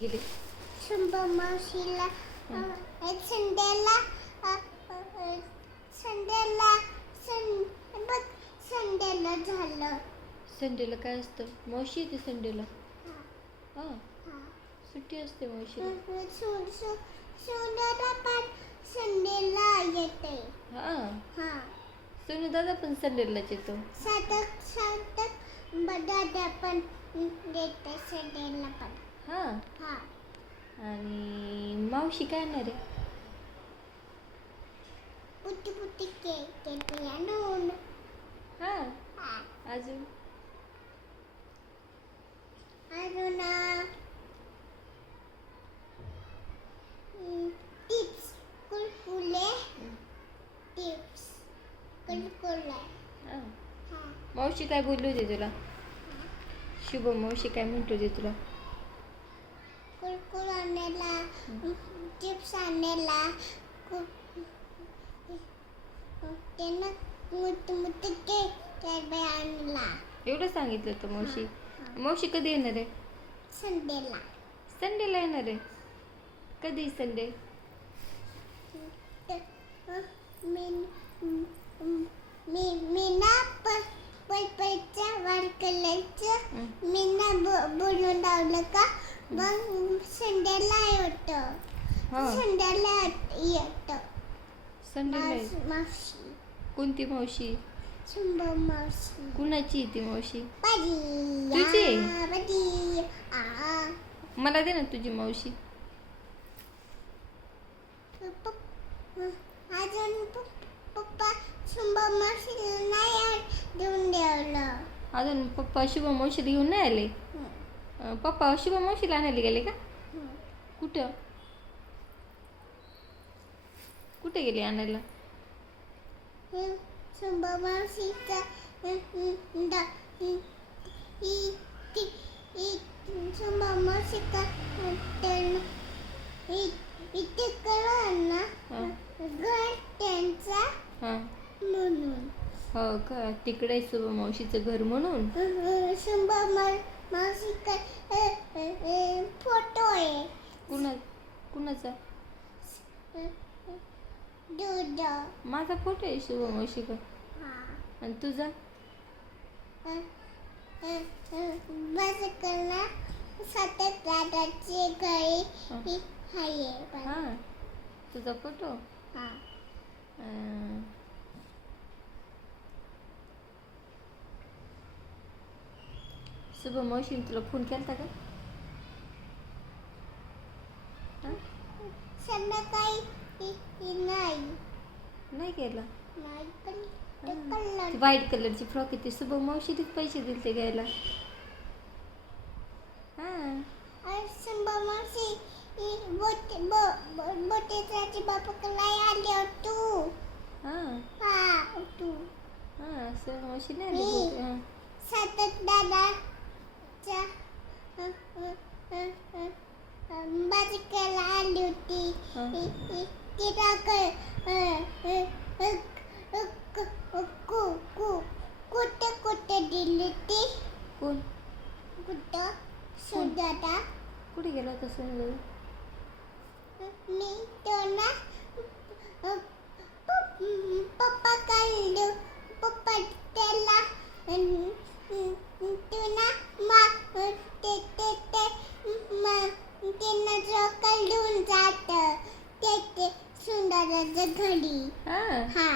गेली. शंभर मावशीला संडेला संडेला बघ संडेला झालं. संडेला काय असतं? मावशी येते संडेला. हा, हा, हा. सुट्टी असते मावशीला. सोनाला पण संडेला येते. हा, हा सोनू दादा पण संडेलाच येतो. सातक सातक दादा पण येते संडेला पण. हा, हा आणि मावशी काय आणणार आहे? पुटी पुटी केक आणून. हा, हा अजून अजून टिप्स कुरकुरे टिप्स कुरकुरे. हा. हा मावशी काय बोलली होती तुला? शुभ मावशी काय म्हणत होती तुला? कुरकुरे आणायला चिप्स आणायला त्यांना मोठे मोठे केक आणला. एवढं सांगितलं होतं मावशी. हा. मावशी कधी येणार आहे? संडेला. संडेला येणार आहे. कधी संडे? मी मी मी ना पैसा वार कलरचं मी ना बोलून लावलं का मग संडेला येतं. हा, संडेला येतं. संडेला. मावशी कोणती मावशी? शंभर मावशी. कुणाची ती मावशी? बाजी तुझी? बाजी मला दे ना तुझी मावशी. अजून पप्पा शंभर मावशीला नाही देऊन ठेवलं. अजून पप्पा शुभ मावशीला घेऊन नाही आले. पप्पा शुभ मावशीला आणायला गेले का? कुठं कुठे गेले आणायला? शंभर मावशीचा शंभर मावशीचा इथे कळलं ना घर त्यांचा हा, म्हणून. हो का? तिकडे शुभ मावशीचं घर म्हणून. शंभर मावशीचा फोटो आहे. कुणाचा? दूध. माझा फोटो आहे शुभ मावशी का? आणि तुझा? बस करणं सातक दादाची घरी आहे. हा, तुझा फोटो. हा शुभ मावशीने तुला फोन केलता का? संध्याकाळी नाही नाही केला. नाही पण ते कळलं. व्हाईट कलरची फ्रॉक आहे ती शुभ मावशीनेच पैसे दिले ते घ्यायला. हा, शंभर मावशी बोटेची बापाकडे आली तू. हा, तू हा, शुभ मावशी नाही आली मी. बहुतेक. हा. सातक दादाच्या बाजिकाला आली होती. हा. तिला कुठे कुठे दिली ती. कोण? कुठं सुदादा. कुठे गेला होता सोनू? मी तो ना पप्पा काढलो. पप्पा त्याला तू ना त्यांना काढून जात ते सुंदराच्या घरी. हा. हा